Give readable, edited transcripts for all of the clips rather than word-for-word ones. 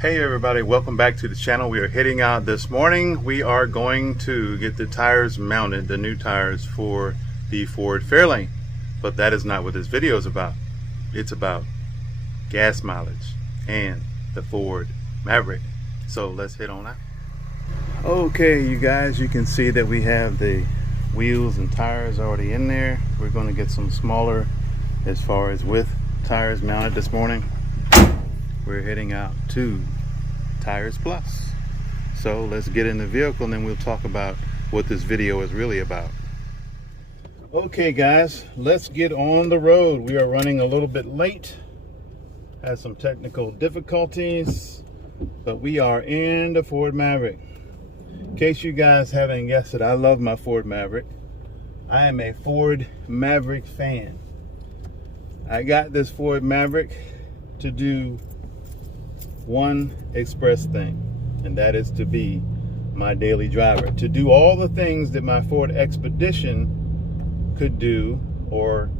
Hey everybody, welcome back to the channel. We are heading out this morning. We are going to get the tires mounted, the new tires for the Ford Fairlane. But that is not what this video is about. It's about gas mileage and the Ford Maverick. So let's head on out. Okay, you guys, you can see that we have the wheels and tires already in there. We're going to get some smaller as far as width tires mounted this morning. We're heading out to Tires Plus. So let's get in the vehicle and then we'll talk about what this video is really about. Okay guys, let's get on the road. We are running a little bit late. Had some technical difficulties, but we are in the Ford Maverick. In case you guys haven't guessed it, I love my Ford Maverick. I am a Ford Maverick fan. I got this Ford Maverick to do one express thing, and that is to be my daily driver, to do all the things that my Ford Expedition could do, or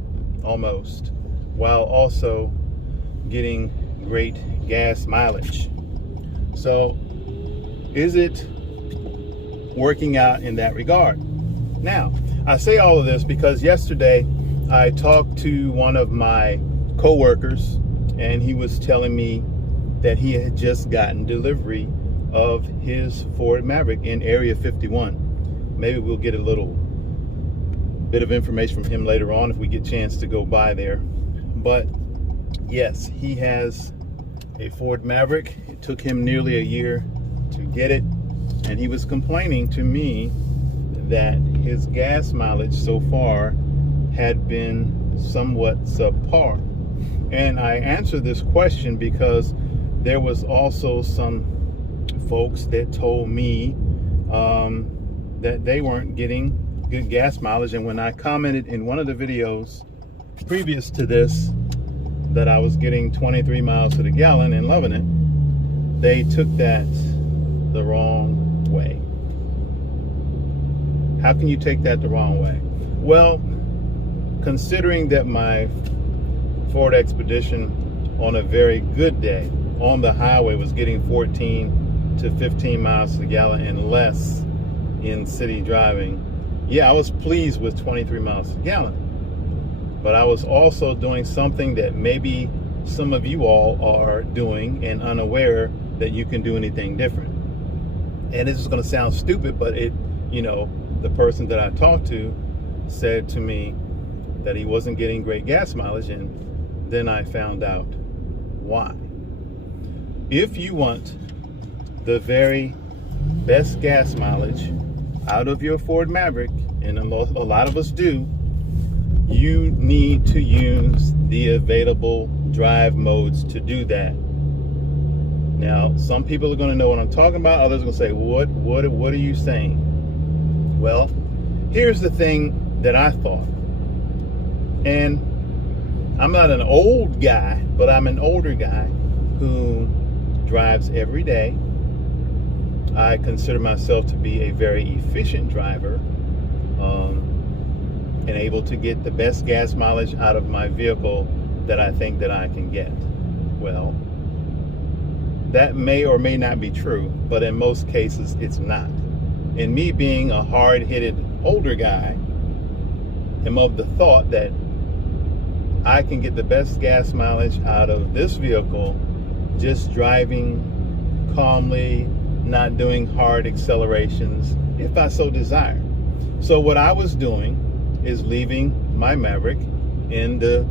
almost, while also getting great gas mileage. So is it working out in that regard? Now, I say all of this because yesterday I talked to one of my co-workers, and he was telling me that he had just gotten delivery of his Ford Maverick in Area 51. Maybe we'll get a little bit of information from him later on if we get a chance to go by there. But yes, he has a Ford Maverick. It took him nearly a year to get it, and he was complaining to me that his gas mileage so far had been somewhat subpar. And I answered this question because there was also some folks that told me that they weren't getting good gas mileage. And when I commented in one of the videos previous to this that I was getting 23 miles to the gallon and loving it, they took that the wrong way. How can you take that the wrong way? Well, considering that my Ford Expedition on a very good day on the highway was getting 14 to 15 miles to the gallon and less in city driving, yeah, I was pleased with 23 miles to the gallon. But I was also doing something that maybe some of you all are doing and unaware that you can do anything different. And this is going to sound stupid, but it, you know, the person that I talked to said to me that he wasn't getting great gas mileage, and then I found out why. If you want the very best gas mileage out of your Ford Maverick, and a lot of us do, you need to use the available drive modes to do that. Now, some people are going to know what I'm talking about. Others are going to say, what are you saying? Well, here's the thing that I thought. And I'm not an old guy, but I'm an older guy who drives every day. I consider myself to be a very efficient driver, and able to get the best gas mileage out of my vehicle that I think that I can get. Well, that may or may not be true, but in most cases it's not. And me being a hard-headed older guy, am of the thought that I can get the best gas mileage out of this vehicle just driving calmly, not doing hard accelerations, if I so desire. So what I was doing is leaving my Maverick in the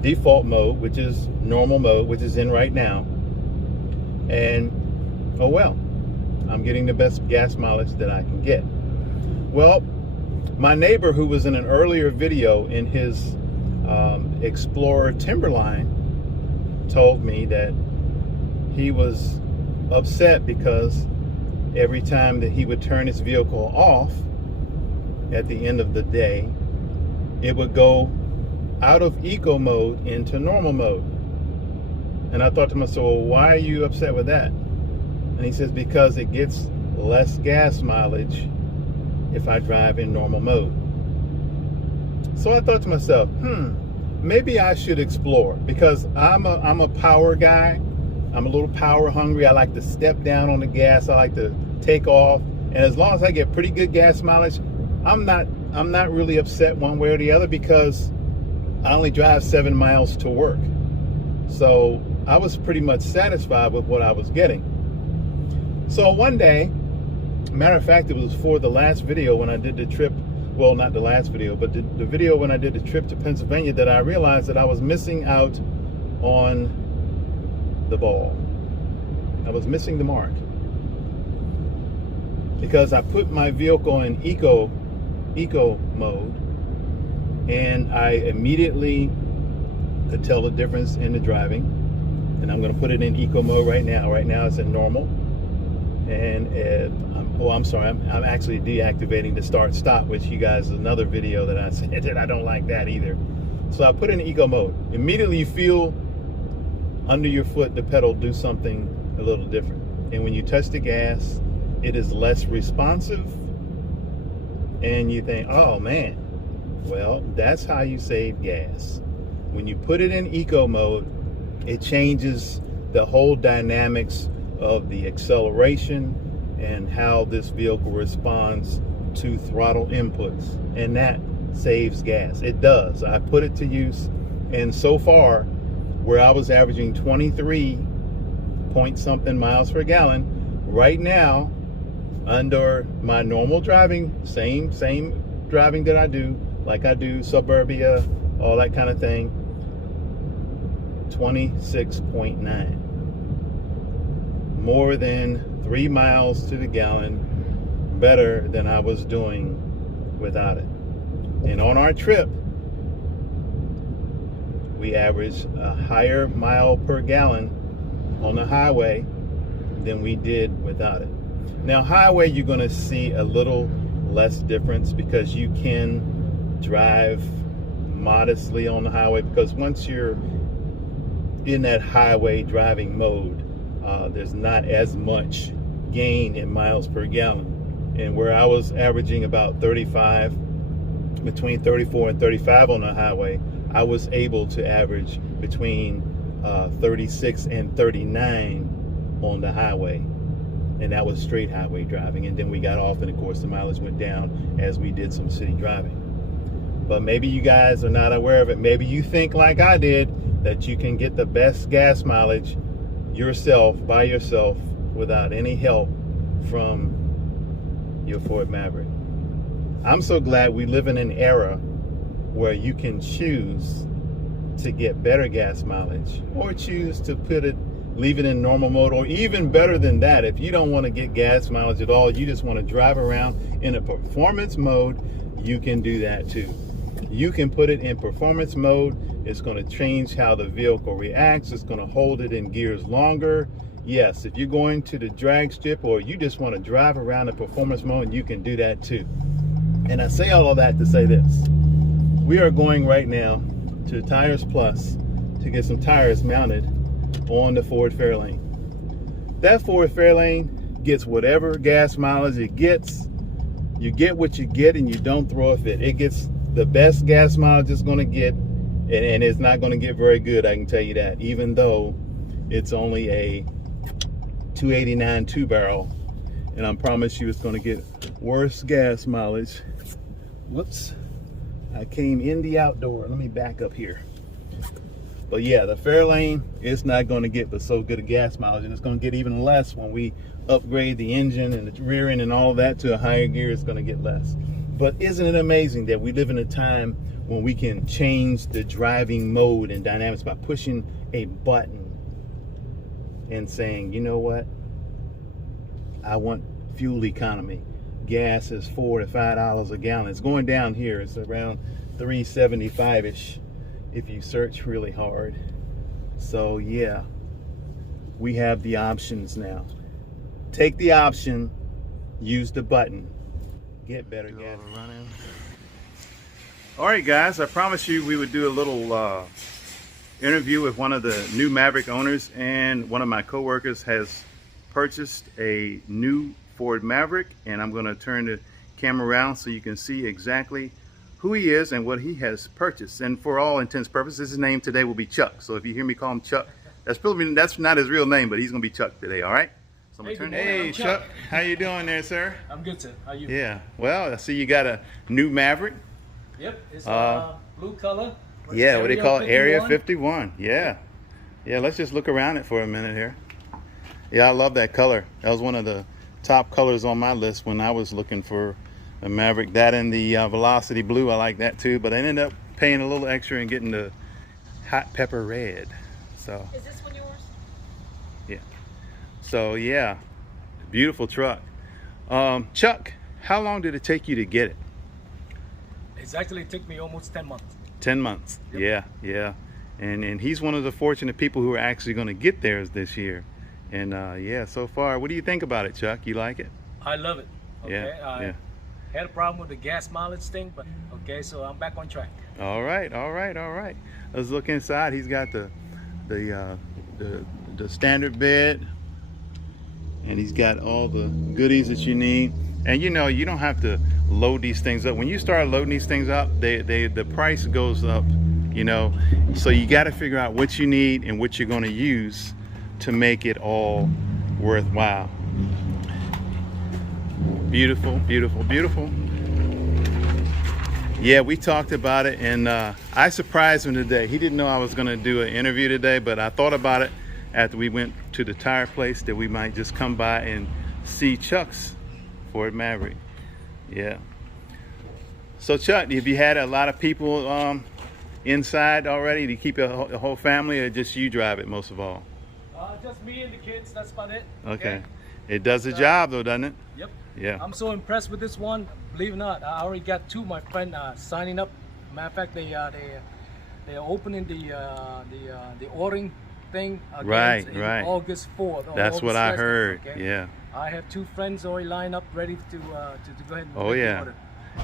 default mode, which is normal mode, which is in right now. And oh well, I'm getting the best gas mileage that I can get. Well, my neighbor, who was in an earlier video in his Explorer Timberline, told me that he was upset because every time that he would turn his vehicle off at the end of the day, it would go out of eco mode into normal mode. And I thought to myself, well, why are you upset with that? And he says, because it gets less gas mileage if I drive in normal mode. So I thought to myself, maybe I should explore, because I'm a power guy. I'm a little power hungry. I like to step down on the gas. I like to take off. And as long as I get pretty good gas mileage, I'm not really upset one way or the other, because I only drive 7 miles to work. So I was pretty much satisfied with what I was getting. So one day, matter of fact, it was for the last video when I did the trip, well, not the last video, but the video when I did the trip to Pennsylvania, that I realized that I was missing out on the ball. I was missing the mark, because I put my vehicle in eco mode, and I immediately could tell the difference in the driving. And I'm going to put it in eco mode right now. Right now it's in normal, and I'm sorry, I'm actually deactivating the start stop, which you guys, another video that I said that I don't like that either. So I put it in eco mode. Immediately you feel under your foot the pedal do something a little different, and when you touch the gas, it is less responsive, and you think, oh man, well, that's how you save gas. When you put it in eco mode, it changes the whole dynamics of the acceleration and how this vehicle responds to throttle inputs, and that saves gas. It does. I put it to use, and so far, where I was averaging 23 point something miles per gallon, right now, under my normal driving, same driving that I do, like I do suburbia, all that kind of thing, 26.9. More than 3 miles to the gallon better than I was doing without it. And on our trip, we averaged a higher mile per gallon on the highway than we did without it. Now, highway, you're going to see a little less difference, because you can drive modestly on the highway, because once you're in that highway driving mode, there's not as much gain in miles per gallon. And where I was averaging about 35, between 34 and 35 on the highway, I was able to average between 36 and 39 on the highway, and that was straight highway driving. And then we got off, and of course the mileage went down as we did some city driving. But maybe you guys are not aware of it. Maybe you think like I did, that you can get the best gas mileage yourself, by yourself, without any help from your Ford Maverick. I'm so glad we live in an era where you can choose to get better gas mileage, or choose to leave it in normal mode, or even better than that, if you don't want to get gas mileage at all, you just want to drive around in a performance mode, you can do that too. You can put it in performance mode. It's going to change how the vehicle reacts. It's going to hold it in gears longer. Yes, if you're going to the drag strip, or you just want to drive around in performance mode, you can do that too. And I say all of that to say this. We are going right now to Tires Plus to get some tires mounted on the Ford Fairlane. That Ford Fairlane gets whatever gas mileage it gets. You get what you get, and you don't throw a fit. It gets the best gas mileage it's going to get, and it's not going to get very good, I can tell you that, even though it's only a 289 2-barrel, and I promise you it's going to get worse gas mileage. Whoops, I came in the outdoor. Let me back up here. But yeah, the Fairlane is not going to get so good a gas mileage, and it's going to get even less when we upgrade the engine and the rear end and all of that to a higher gear. It's going to get less. But isn't it amazing that we live in a time when we can change the driving mode and dynamics by pushing a button and saying, you know what, I want fuel economy. Gas is $4 to $5 a gallon. It's going down here. It's around $3.75-ish if you search really hard. So yeah, we have the options now. Take the option, use the button, get better gas. All right, guys, I promised you we would do a little interview with one of the new Maverick owners, and one of my co-workers has purchased a new Ford Maverick, and I'm going to turn the camera around so you can see exactly who he is and what he has purchased. And for all intents and purposes, his name today will be Chuck. So if you hear me call him Chuck, That's not his real name, but he's gonna be Chuck today. All right. So Hey, good hey, morning, Chuck. How you doing there, sir? I'm good, sir. How are you? Yeah. Well, I see you got a new Maverick. Yep, it's blue color. Yeah, what they call it, Area 51. 51. Yeah. Yeah, let's just look around it for a minute here. Yeah, I love that color. That was one of the top colors on my list when I was looking for a Maverick. That and the Velocity Blue, I like that too, but I ended up paying a little extra and getting the Hot Pepper Red. So. Is this one yours? Yeah. So yeah, beautiful truck. Chuck, how long did it take you to get it? It's actually took me almost 10 months. 10 months. Yep. Yeah. And he's one of the fortunate people who are actually going to get theirs this year. And yeah, so far, what do you think about it, Chuck? You like it? I love it. Okay. Yeah. Had a problem with the gas mileage thing, but okay, so I'm back on track. All right. Let's look inside. He's got the standard bed, and he's got all the goodies that you need. And you know, you don't have to load these things up. When you start loading these things up, the price goes up, you know. So you got to figure out what you need and what you're going to use to make it all worthwhile. Beautiful. Yeah, we talked about it, and I surprised him today. He didn't know I was going to do an interview today, but I thought about it after we went to the tire place that we might just come by and see Chuck's Ford Maverick. Yeah. So Chuck, have you had a lot of people inside already to keep a whole family, or just you drive it most of all? Just me and the kids, that's about it. Okay. It does the job though, doesn't it? Yep. Yeah. I'm so impressed with this one. Believe it or not, I already got two of my friends signing up. Matter of fact, they're opening the ordering thing again Right. August 4th. That's August what I 2nd, heard. okay? Yeah. I have two friends already lined up, ready to go ahead and Oh make the yeah. order.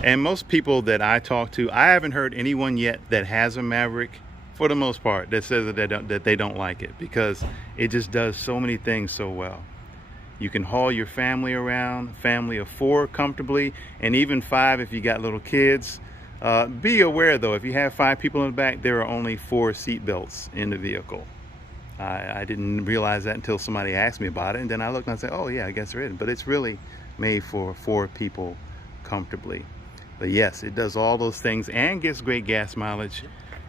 And most people that I talk to, I haven't heard anyone yet that has a Maverick, for the most part, that says that they don't like it, because it just does so many things so well. You can haul your family around, family of 4 comfortably, and even 5 if you got little kids. Be aware though, if you have 5 people in the back, there are only 4 seat belts in the vehicle. I didn't realize that until somebody asked me about it, and then I looked and I said, oh yeah, I guess there is. But it's really made for 4 people comfortably. But yes, it does all those things and gets great gas mileage.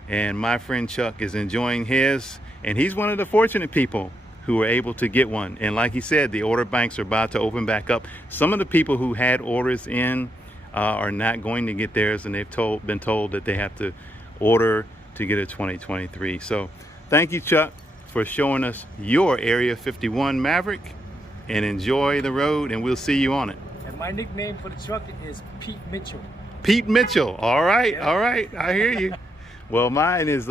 And my friend Chuck is enjoying his, and he's one of the fortunate people who were able to get one. And like he said, the order banks are about to open back up. Some of the people who had orders in are not going to get theirs, and they've been told that they have to order to get a 2023. So thank you, Chuck, for showing us your Area 51 Maverick, and enjoy the road, and we'll see you on it. And my nickname for the truck is Pete Mitchell. Pete Mitchell. All right. Yeah. All right. I hear you. Well, mine is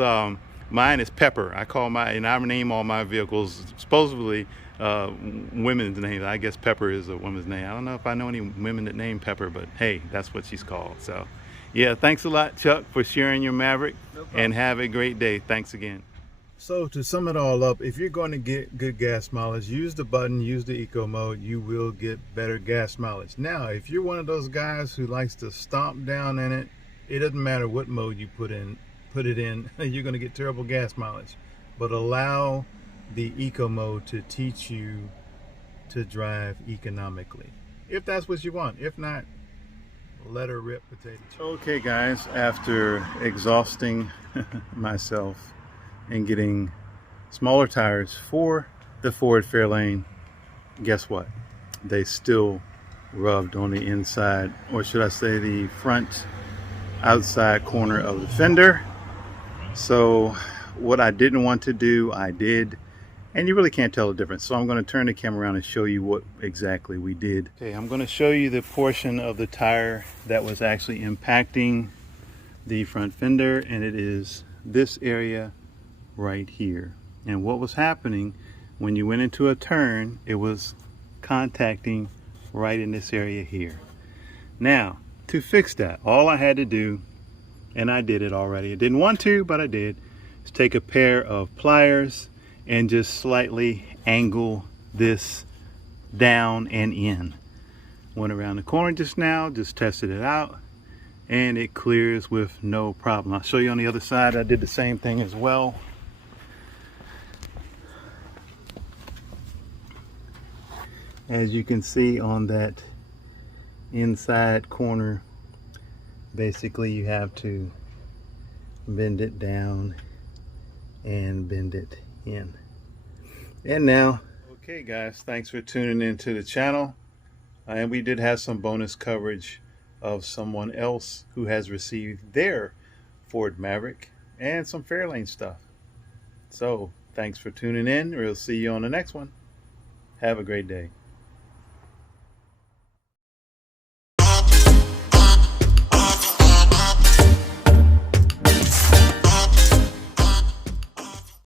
Pepper. I name all my vehicles supposedly women's names. I guess Pepper is a woman's name. I don't know if I know any women that name Pepper, but hey, that's what she's called. So yeah, thanks a lot, Chuck, for sharing your Maverick. No problem. And have a great day. Thanks again. So to sum it all up, if you're going to get good gas mileage, use the button, use the eco mode, you will get better gas mileage. Now, if you're one of those guys who likes to stomp down in it, it doesn't matter what mode you put it in, you're going to get terrible gas mileage. But allow the eco mode to teach you to drive economically, if that's what you want. If not, let her rip, potato chip. Okay guys, after exhausting myself and getting smaller tires for the Ford Fairlane, guess what? They still rubbed on the inside, or should I say the front outside corner of the fender. So what I didn't want to do, I did, and you really can't tell the difference. So I'm going to turn the camera around and show you what exactly we did. Okay, I'm going to show you the portion of the tire that was actually impacting the front fender, and it is this area right here. And what was happening when you went into a turn, it was contacting right in this area here. Now, to fix that, all I had to do, and I did it already, I didn't want to, but I did, is take a pair of pliers and just slightly angle this down and in. Went around the corner just now, just tested it out, and it clears with no problem. I'll show you on the other side. I did the same thing as well. As you can see on that inside corner, basically you have to bend it down and bend it in. And now, okay guys, thanks for tuning into the channel. And we did have some bonus coverage of someone else who has received their Ford Maverick and some Fairlane stuff. So thanks for tuning in. We'll see you on the next one. Have a great day.